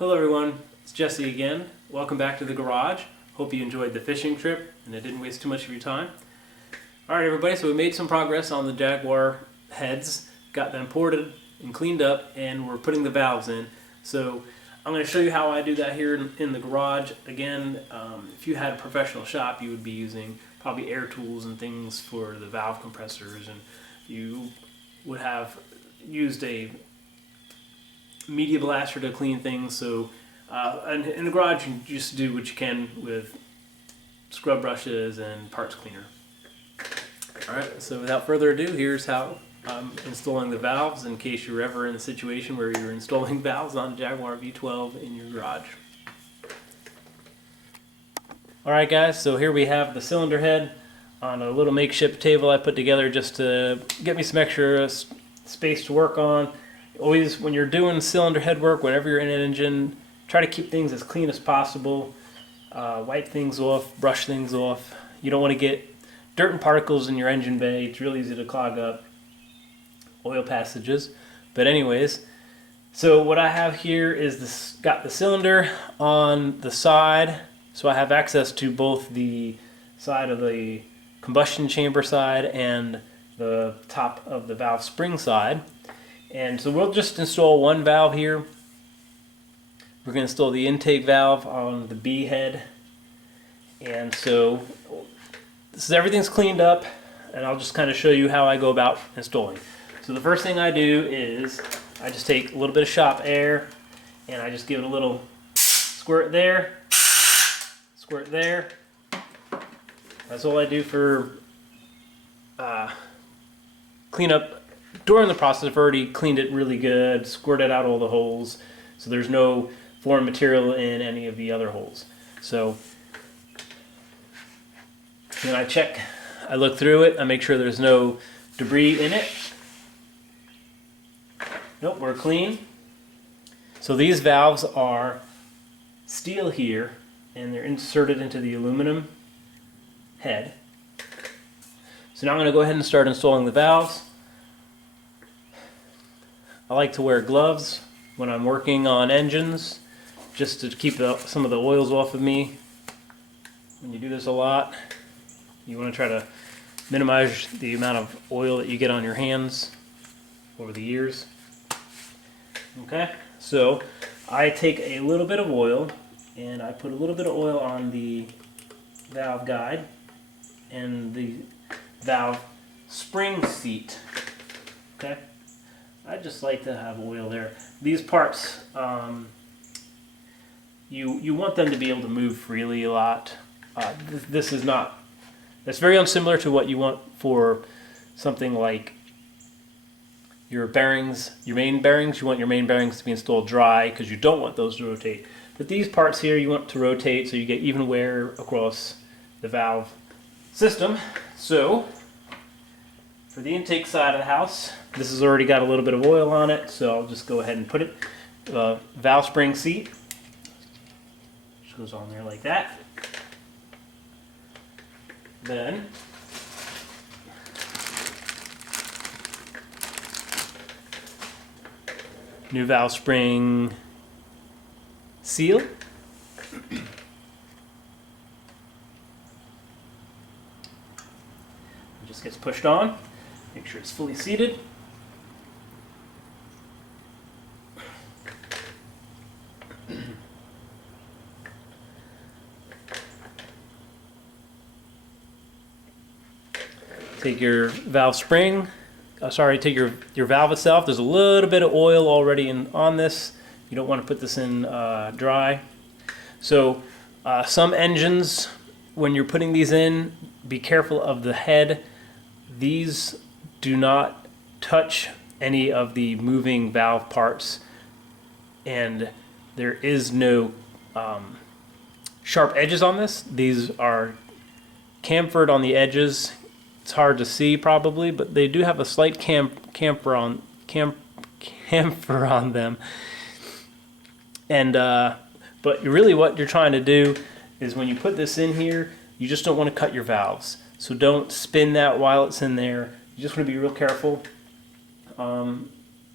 Hello everyone, it's Jesse again. Welcome back to the garage. Hope you enjoyed the fishing trip and it didn't waste too much of your time. Alright everybody, so we made some progress on the Jaguar heads, got them ported and cleaned up, and we're putting the valves in. So I'm going to show you how I do that here in the garage. Again, if you had a professional shop, you would be using probably air tools and things for the valve compressors, and you would have used a media blaster to clean things. So in the garage you just do what you can with scrub brushes and parts cleaner. Alright, so without further ado, here's how I'm installing the valves, in case you're ever in a situation where you're installing valves on Jaguar V12 in your garage. Alright guys, so here we have the cylinder head on a little makeshift table I put together just to get me some extra space to work on. Always, when you're doing cylinder head work, whenever you're in an engine, try to keep things as clean as possible. Wipe things off, brush things off. You don't want to get dirt and particles in your engine bay. It's really easy to clog up oil passages. But anyways, so what I have here is this, got the cylinder on the side, so I have access to both the side of the combustion chamber side and the top of the valve spring side. And so we'll just install one valve here. We're going to install the intake valve on the B head. And so everything's cleaned up, and I'll just kind of show you how I go about installing. So the first thing I do is I just take a little bit of shop air and I just give it a little squirt there, squirt there. That's all I do for cleanup. During the process, I've already cleaned it really good, squirted out all the holes, so there's no foreign material in any of the other holes. So then I check, I look through it, I make sure there's no debris in it. Nope, we're clean. So these valves are steel here, and they're inserted into the aluminum head. So now I'm going to go ahead and start installing the valves. I like to wear gloves when I'm working on engines, just to keep some of the oils off of me. When you do this a lot, you want to try to minimize the amount of oil that you get on your hands over the years. Okay, so I take a little bit of oil and I put a little bit of oil on the valve guide and the valve spring seat. Okay, I just like to have oil there. These parts, you want them to be able to move freely a lot. This is not. That's very unsimilar to what you want for something like your bearings, your main bearings. You want your main bearings to be installed dry because you don't want those to rotate. But these parts here you want to rotate so you get even wear across the valve system. So for the intake side of the house, this has already got a little bit of oil on it, so I'll just go ahead and put it. Valve spring seat just goes on there like that. Then new valve spring seal. It just gets pushed on. Make sure it's fully seated. Take your valve spring, take your valve itself. There's a little bit of oil already on this. You don't want to put this in dry. So some engines, when you're putting these in, be careful of the head. These do not touch any of the moving valve parts, and there is no sharp edges on this. These are chamfered on the edges. It's hard to see probably, but they do have a slight chamfer on them. And but really what you're trying to do is, when you put this in here, you just don't want to cut your valves. So don't spin that while it's in there. You just want to be real careful.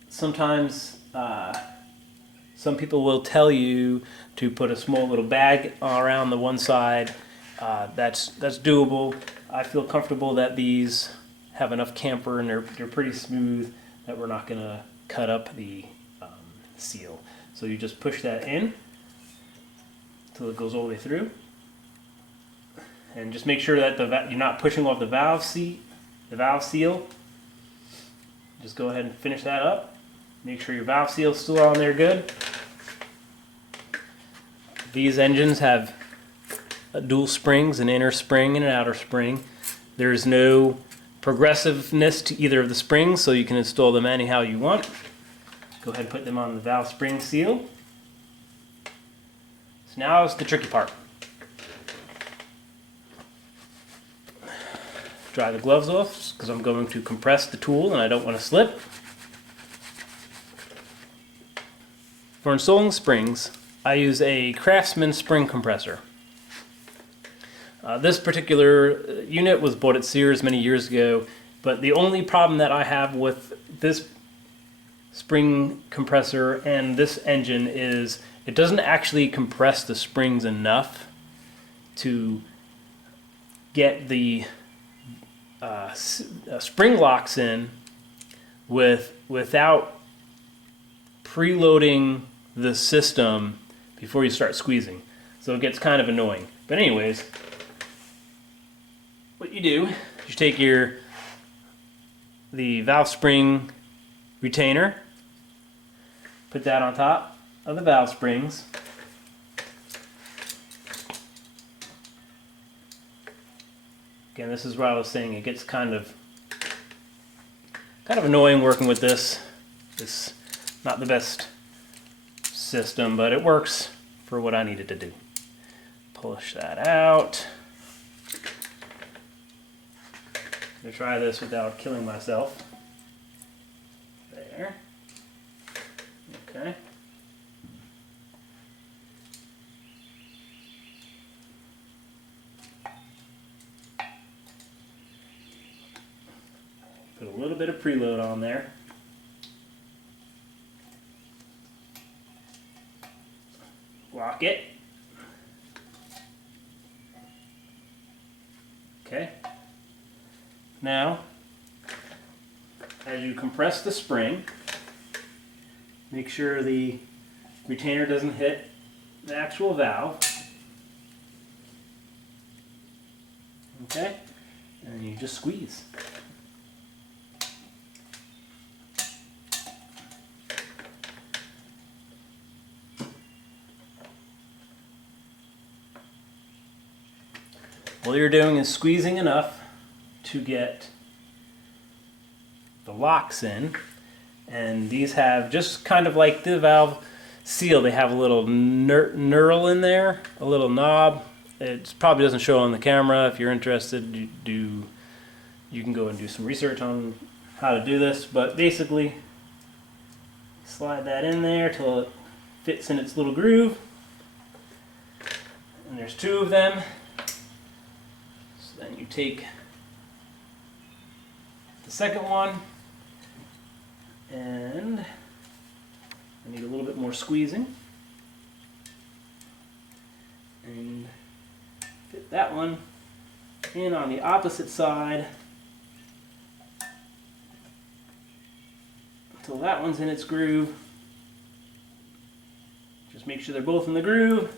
Sometimes Some people will tell you to put a small little bag around the one side. That's doable. I feel comfortable that these have enough camber and they're pretty smooth that we're not going to cut up the seal. So you just push that in until it goes all the way through. And just make sure that you're not pushing off the valve seal. Just go ahead and finish that up. Make sure your valve seal is still on there good. These engines have dual springs, an inner spring and an outer spring. There's no progressiveness to either of the springs, so you can install them anyhow you want. Go ahead and put them on the valve spring seal. So now is the tricky part. Dry the gloves off because I'm going to compress the tool and I don't want to slip. For installing springs, I use a Craftsman spring compressor. This particular unit was bought at Sears many years ago, but the only problem that I have with this spring compressor and this engine is it doesn't actually compress the springs enough to get the spring locks in without preloading the system before you start squeezing. So it gets kind of annoying. But anyways, what you do is you take the valve spring retainer, put that on top of the valve springs. Again, this is what I was saying, it gets kind of annoying working with this. It's not the best system, but it works for what I needed to do. Push that out. I'm going to try this without killing myself. There. Okay. Put a little bit of preload on there. Lock it. Okay. Now, as you compress the spring, make sure the retainer doesn't hit the actual valve. Okay? And you just squeeze. All you're doing is squeezing enough to get the locks in, and these have, just kind of like the valve seal, they have a little knurl in there, a little knob. It probably doesn't show on the camera. If you're interested, you can go and do some research on how to do this, but basically slide that in there till it fits in its little groove, and there's two of them. Then you take the second one, and I need a little bit more squeezing, and fit that one in on the opposite side until that one's in its groove. Just make sure they're both in the groove.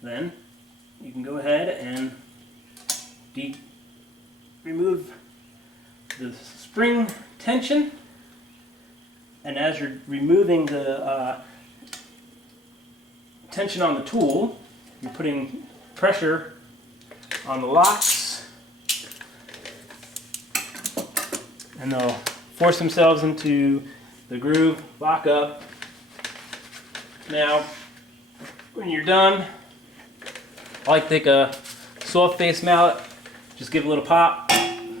Then you can go ahead and remove the spring tension, and as you're removing the tension on the tool, you're putting pressure on the locks, and they'll force themselves into the groove, lock up. Now, when you're done, I like to take a soft face mallet, just give a little pop,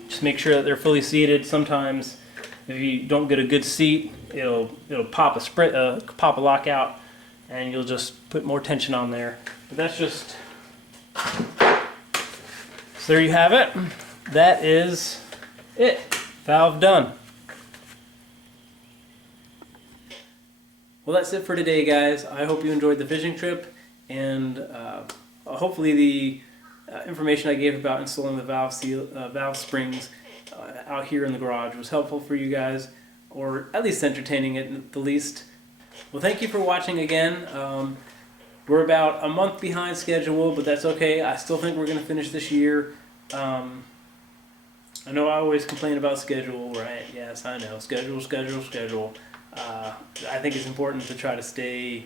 just make sure that they're fully seated. Sometimes if you don't get a good seat, it'll pop a lock out, and you'll just put more tension on there. But that's just, so there you have it. That is it. Valve done. Well, that's it for today, guys. I hope you enjoyed the fishing trip, and hopefully the information I gave about installing the valve springs out here in the garage was helpful for you guys, or at least entertaining at the least. Well, thank you for watching again. We're about a month behind schedule, but that's okay. I still think we're going to finish this year. I know I always complain about schedule, right? Yes, I know. Schedule. I think it's important to try to stay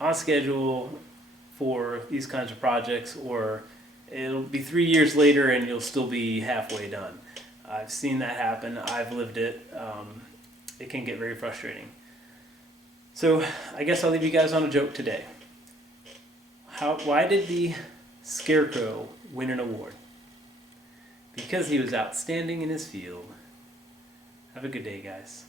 on schedule for these kinds of projects, or it'll be 3 years later and you'll still be halfway done. I've seen that happen. I've lived it. It can get very frustrating. So I guess I'll leave you guys on a joke today. Why did the Scarecrow win an award? Because he was outstanding in his field. Have a good day, guys.